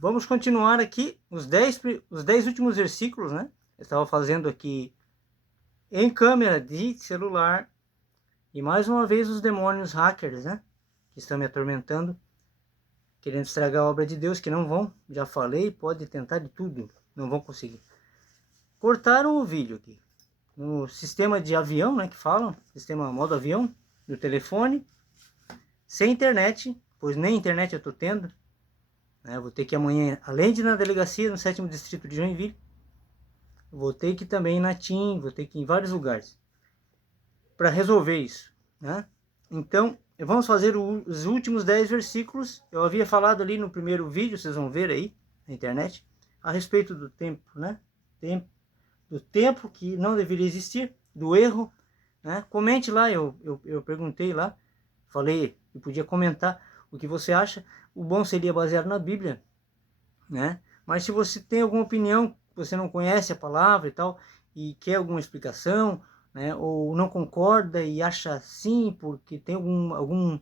vamos continuar aqui os 10 últimos versículos, né? Eu estava fazendo aqui em câmera de celular. E mais uma vez os demônios hackers, né? Que estão me atormentando, querendo estragar a obra de Deus, que não vão. Já falei, pode tentar de tudo, não vão conseguir. Cortaram o vídeo aqui. No sistema de avião, né? Que falam, sistema modo avião, do telefone. Sem internet, pois nem internet eu estou tendo. Vou ter que amanhã, além de ir na delegacia, no 7º distrito de Joinville, vou ter que também ir na TIM, vou ter que ir em vários lugares para resolver isso, né? Então, vamos fazer os últimos 10 versículos. Eu havia falado ali no primeiro vídeo, vocês vão ver aí na internet, a respeito do tempo, né? Do tempo que não deveria existir, do erro, né? Comente lá, eu perguntei lá, falei que podia comentar o que você acha. O bom seria baseado na Bíblia, né? Mas se você tem alguma opinião, você não conhece a palavra e tal, e quer alguma explicação, né? Ou não concorda e acha sim, porque tem alguma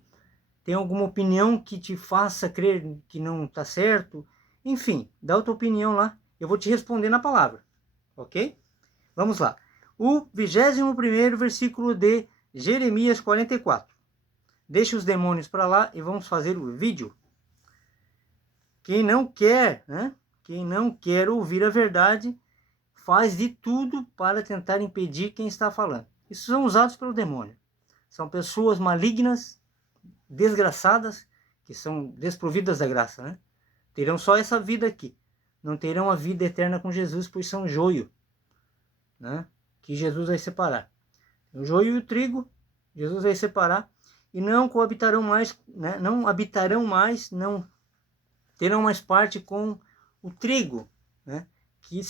opinião que te faça crer que não está certo, enfim, dá a tua opinião lá, eu vou te responder na palavra, ok? Vamos lá. O 21º versículo de Jeremias 44. Deixa os demônios para lá e vamos fazer o vídeo. Quem não quer, né? Quem não quer ouvir a verdade, faz de tudo para tentar impedir quem está falando. Isso são usados pelo demônio. São pessoas malignas, desgraçadas, que são desprovidas da graça, né? Terão só essa vida aqui. Não terão a vida eterna com Jesus, pois são joio, né? Que Jesus vai separar. O joio e o trigo, Jesus vai separar. E não coabitarão mais, né? Não habitarão mais, não terão mais parte com o trigo, né? Que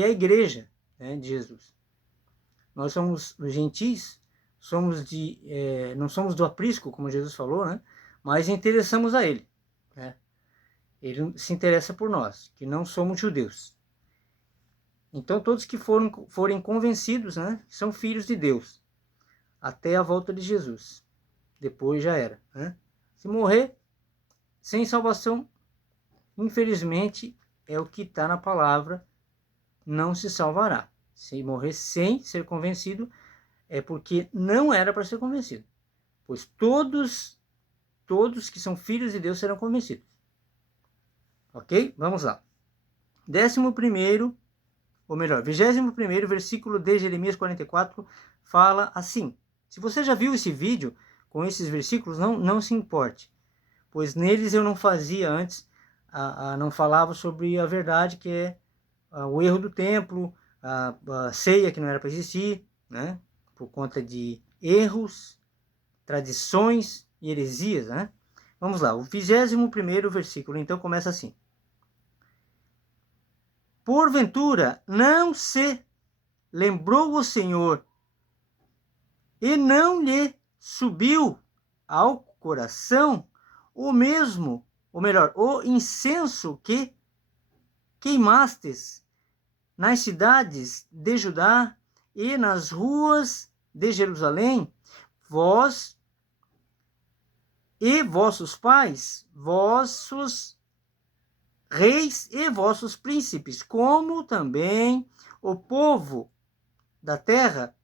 é a igreja, né, de Jesus. Nós somos os gentis, não somos do aprisco, como Jesus falou, né? Mas interessamos a ele, né? Ele se interessa por nós, que não somos judeus. Então todos que forem convencidos, né, são filhos de Deus, até a volta de Jesus. Depois já era, né? Se morrer sem salvação, infelizmente, é o que está na palavra, não se salvará. Se morrer sem ser convencido, é porque não era para ser convencido. Pois todos que são filhos de Deus serão convencidos. Ok? Vamos lá. 21º versículo de Jeremias 44 fala assim. Se você já viu esse vídeo com esses versículos, não se importe. Pois neles eu não fazia antes, não falava sobre a verdade, que é o erro do templo, a ceia que não era para existir, né? Por conta de erros, tradições e heresias, né? Vamos lá, o 21º versículo, então, começa assim. Porventura, não se lembrou o Senhor e não lhe subiu ao coração o incenso que queimastes nas cidades de Judá e nas ruas de Jerusalém, vós e vossos pais, vossos reis e vossos príncipes, como também o povo da terra.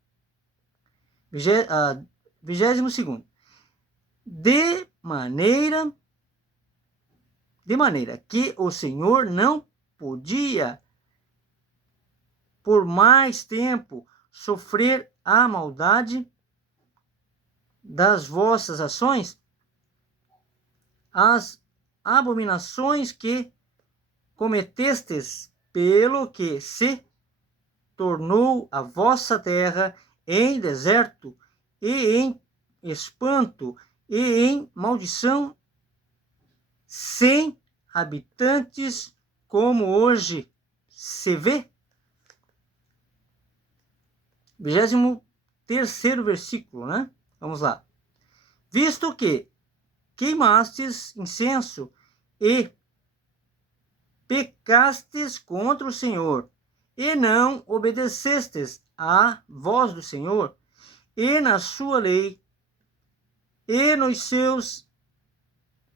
22º. De maneira que o Senhor não podia por mais tempo sofrer a maldade das vossas ações, as abominações que cometestes, pelo que se tornou a vossa terra em deserto e em espanto e em maldição, sem habitantes, como hoje se vê. 23º versículo, né? Vamos lá. Visto que queimastes incenso e pecastes contra o Senhor, e não obedecestes à voz do Senhor, e na sua lei, e nos seus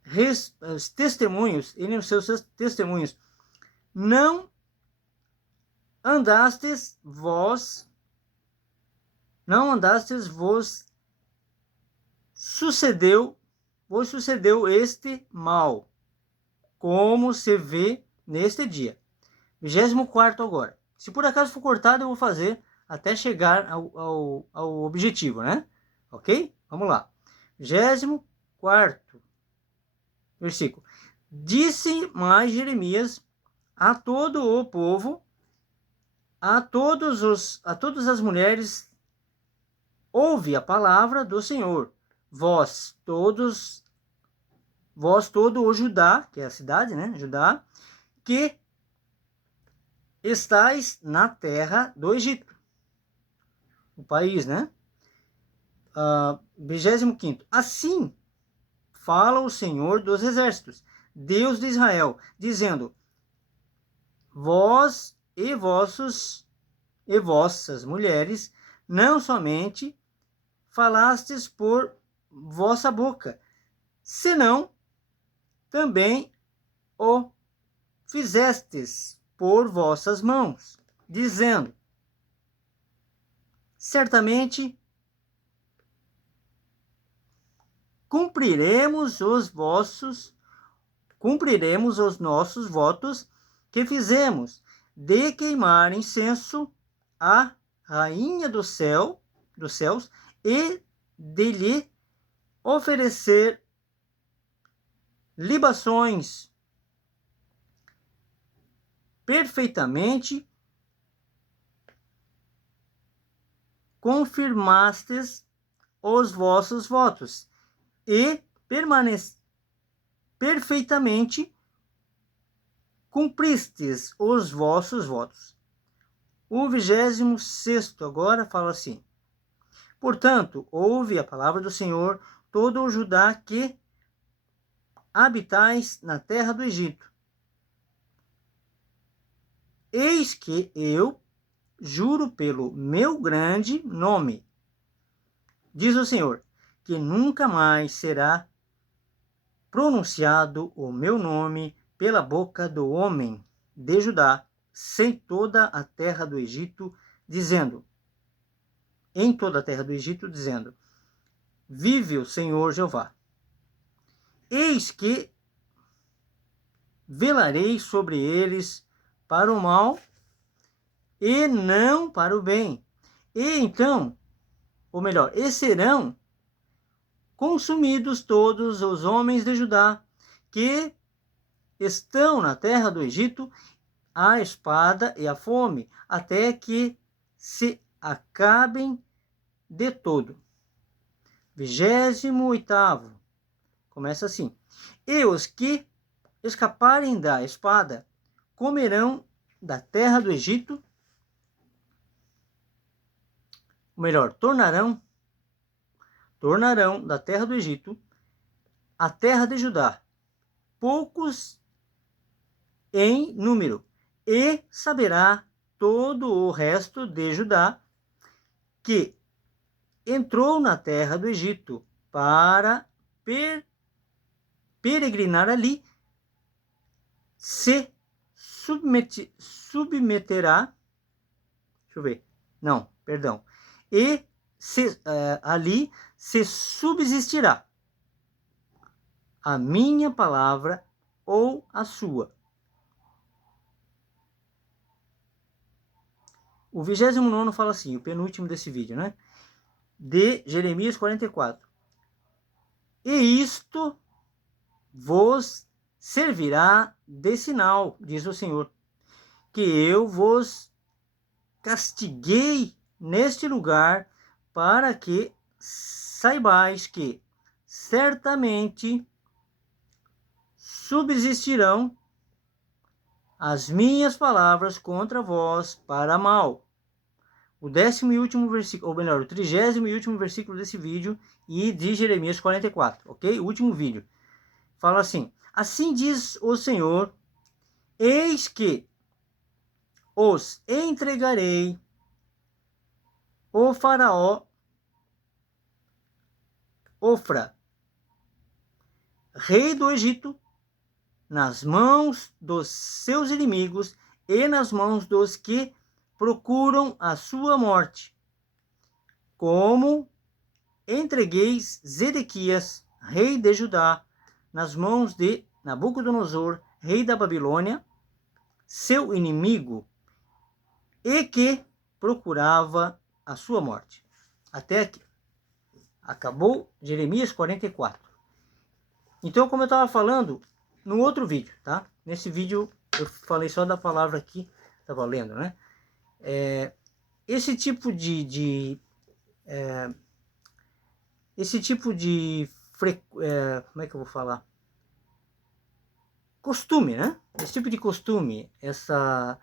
os testemunhos, e nos seus testemunhos, não andastes vos vos sucedeu este mal, como se vê neste dia. 24º agora. Se por acaso for cortado, eu vou fazer até chegar ao objetivo, né? Ok? Vamos lá. 24º versículo. Disse mais Jeremias a todo o povo, a todas as mulheres, ouve a palavra do Senhor, vós todo o Judá, que é a cidade, né? Judá, que estais na terra do Egito, o país, né? 25º. Assim fala o Senhor dos exércitos, Deus de Israel, dizendo: vós e vossas mulheres não somente falastes por vossa boca, senão também o fizestes por vossas mãos, dizendo: certamente cumpriremos os nossos votos que fizemos de queimar incenso à rainha dos céus e de lhe oferecer libações. Perfeitamente confirmastes os vossos votos e perfeitamente cumpristes os vossos votos. O 26º agora fala assim: portanto, ouve a palavra do Senhor, todo o Judá que habitais na terra do Egito. Eis que eu juro pelo meu grande nome, diz o Senhor, que nunca mais será pronunciado o meu nome pela boca do homem de Judá, sem toda a terra do Egito, dizendo, em toda a terra do Egito, dizendo: vive o Senhor Jeová. Eis que velarei sobre eles para o mal e não para o bem. E então, ou melhor, e serão consumidos todos os homens de Judá que estão na terra do Egito, a espada e a fome, até que se acabem de todo. 28º, começa assim: e os que escaparem da espada comerão da terra do Egito, ou melhor, tornarão da terra do Egito a terra de Judá, poucos em número, e saberá todo o resto de Judá que entrou na terra do Egito para peregrinar ali, se submeterá, deixa eu ver, não, perdão, e ali se subsistirá a minha palavra ou a sua. O 29º fala assim, o penúltimo desse vídeo, né? De Jeremias 44. E isto vos servirá de sinal, diz o Senhor, que eu vos castiguei neste lugar, para que saibais que certamente subsistirão as minhas palavras contra vós para mal. O 10º e último versículo, ou melhor, o 30º e último versículo desse vídeo e de Jeremias 44, ok? O último vídeo. Fala assim: assim diz o Senhor, eis que os entregarei o faraó Ofra, rei do Egito, nas mãos dos seus inimigos e nas mãos dos que procuram a sua morte. Como entregueis Zedequias, rei de Judá, nas mãos de Nabucodonosor, rei da Babilônia, seu inimigo, e que procurava a sua morte. Até aqui. Acabou Jeremias 44. Então, como eu estava falando no outro vídeo, tá? Nesse vídeo eu falei só da palavra aqui, estava lendo, né? Esse tipo de como é que eu vou falar? Costume, né? Esse tipo de costume, essa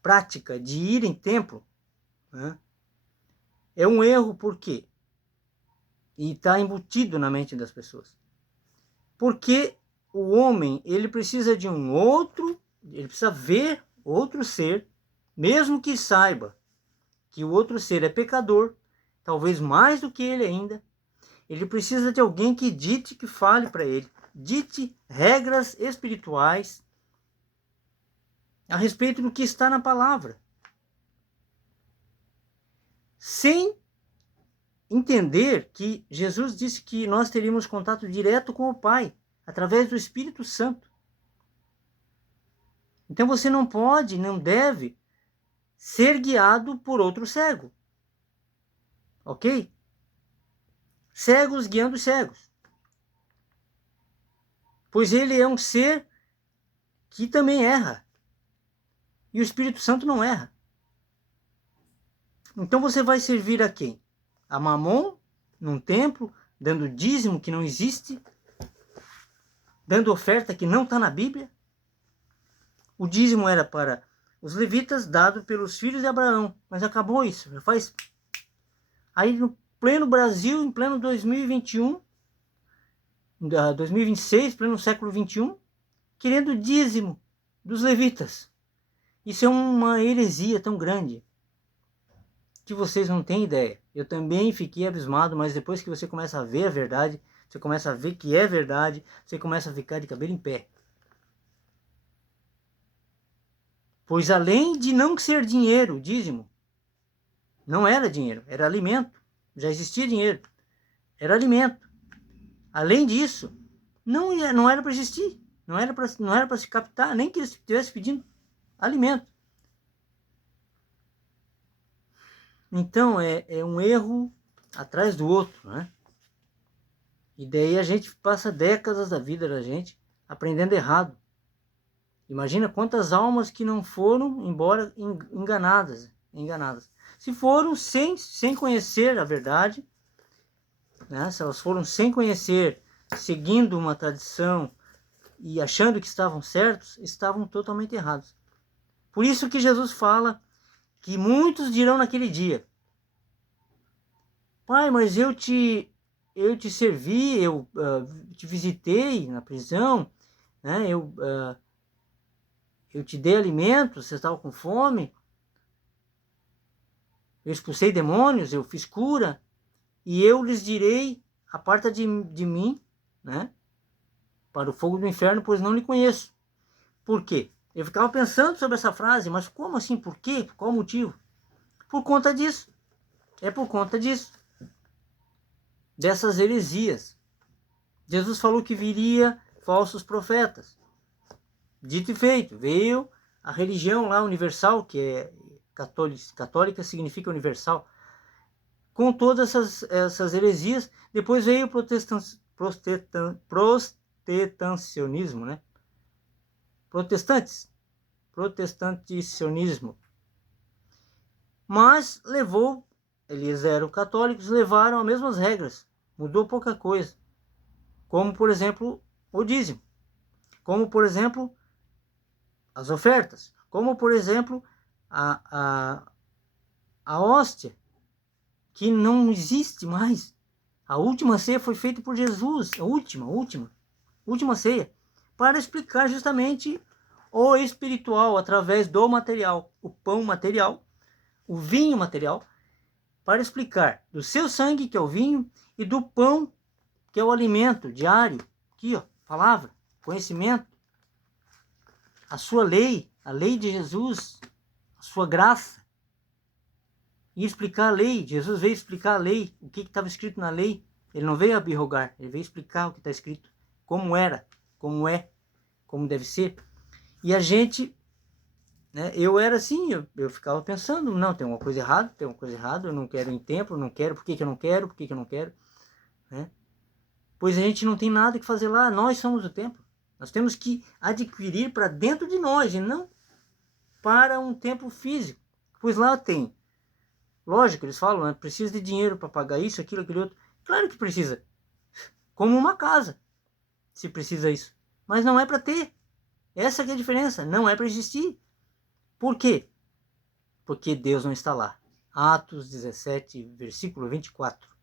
prática de ir em templo, né? É um erro, por quê? E está embutido na mente das pessoas. Porque o homem, ele precisa de um outro, ele precisa ver outro ser, mesmo que saiba que o outro ser é pecador, talvez mais do que ele ainda. Ele precisa de alguém que dite, que fale para ele, dite regras espirituais a respeito do que está na palavra. Sem entender que Jesus disse que nós teríamos contato direto com o Pai, através do Espírito Santo. Então você não pode, não deve ser guiado por outro cego. Ok? Cegos guiando cegos. Pois ele é um ser que também erra. E o Espírito Santo não erra. Então você vai servir a quem? A Mamon, num templo, dando dízimo que não existe, dando oferta que não está na Bíblia. O dízimo era para os levitas, dado pelos filhos de Abraão. Mas acabou isso. Já faz... Aí no pleno Brasil, em pleno 2021, 2026, pleno século 21, querendo dízimo dos levitas. Isso é uma heresia tão grande que vocês não têm ideia. Eu também fiquei abismado, mas depois que você começa a ver a verdade, você começa a ver que é verdade, você começa a ficar de cabelo em pé. Pois além de não ser dinheiro, dízimo, não era dinheiro, era alimento. Já existia dinheiro, era alimento. Além disso, não era para existir, não era para se captar, nem que eles estivessem pedindo alimento. Então é um erro atrás do outro, né? E daí a gente passa décadas da vida da gente aprendendo errado. Imagina quantas almas que não foram embora enganadas. Se foram sem conhecer a verdade, né? Se elas foram sem conhecer, seguindo uma tradição e achando que estavam certos, estavam totalmente errados. Por isso que Jesus fala que muitos dirão naquele dia: Pai, mas eu te servi, eu te visitei na prisão, né? Eu te dei alimento, você estava com fome, eu expulsei demônios, eu fiz cura, e eu lhes direi: aparta de mim, né? Para o fogo do inferno, pois não lhe conheço. Por quê? Eu ficava pensando sobre essa frase, mas como assim? Por quê? Qual o motivo? Por conta disso. É por conta disso. Dessas heresias. Jesus falou que viria falsos profetas. Dito e feito, veio a religião lá universal, que é católica significa universal, com todas essas heresias. Depois veio o protestantismo, né? Protestanticionismo. Mas eles eram católicos, levaram as mesmas regras, mudou pouca coisa. Como, por exemplo, o dízimo. Como, por exemplo, as ofertas. Como, por exemplo, a hóstia, que não existe mais. A última ceia foi feita por Jesus, a última ceia, para explicar justamente o espiritual através do material, o pão material, o vinho material, para explicar do seu sangue, que é o vinho, e do pão, que é o alimento diário. Aqui, ó, palavra, conhecimento, a sua lei, a lei de Jesus, a sua graça. E explicar a lei. Jesus veio explicar a lei, o que estava escrito na lei. Ele não veio abirrogar, ele veio explicar o que está escrito, como era, como é, como deve ser. E a gente, né, eu era assim, eu ficava pensando, não, tem uma coisa errada, eu não quero ir em templo, eu não quero, por que eu não quero, por que eu não quero, né? Pois a gente não tem nada que fazer lá, nós somos o templo. Nós temos que adquirir para dentro de nós e não para um templo físico. Pois lá tem, lógico, eles falam, né, precisa de dinheiro para pagar isso, aquilo, aquele outro. Claro que precisa, como uma casa, se precisa isso. Mas não é para ter. Essa que é a diferença, não é para existir. Por quê? Porque Deus não está lá. Atos 17, versículo 24.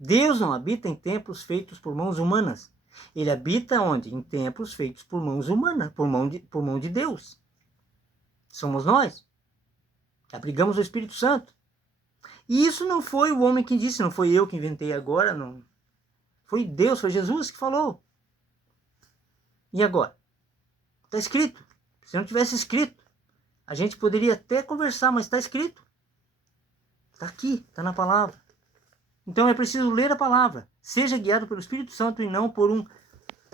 Deus não habita em templos feitos por mãos humanas. Ele habita onde? Em templos feitos por mãos humanas, por mão de Deus. Somos nós. Abrigamos o Espírito Santo. E isso não foi o homem que disse, não foi eu que inventei agora, não. Foi Deus, foi Jesus que falou. E agora? Está escrito. Se não tivesse escrito, a gente poderia até conversar, mas está escrito. Está aqui, está na palavra. Então é preciso ler a palavra. Seja guiado pelo Espírito Santo e não por um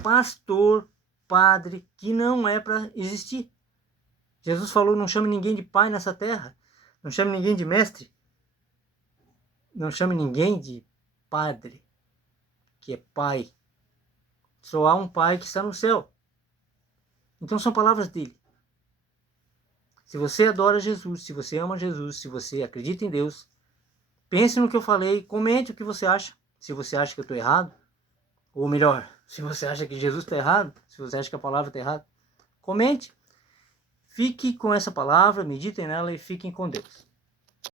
pastor, padre, que não é para existir. Jesus falou, não chame ninguém de pai nessa terra. Não chame ninguém de mestre. Não chame ninguém de padre, que é pai. Só há um pai que está no céu. Então são palavras dele. Se você adora Jesus, se você ama Jesus, se você acredita em Deus, pense no que eu falei, comente o que você acha. Se você acha que eu estou errado, ou melhor, se você acha que Jesus está errado, se você acha que a palavra está errada, comente. Fique com essa palavra, meditem nela e fiquem com Deus.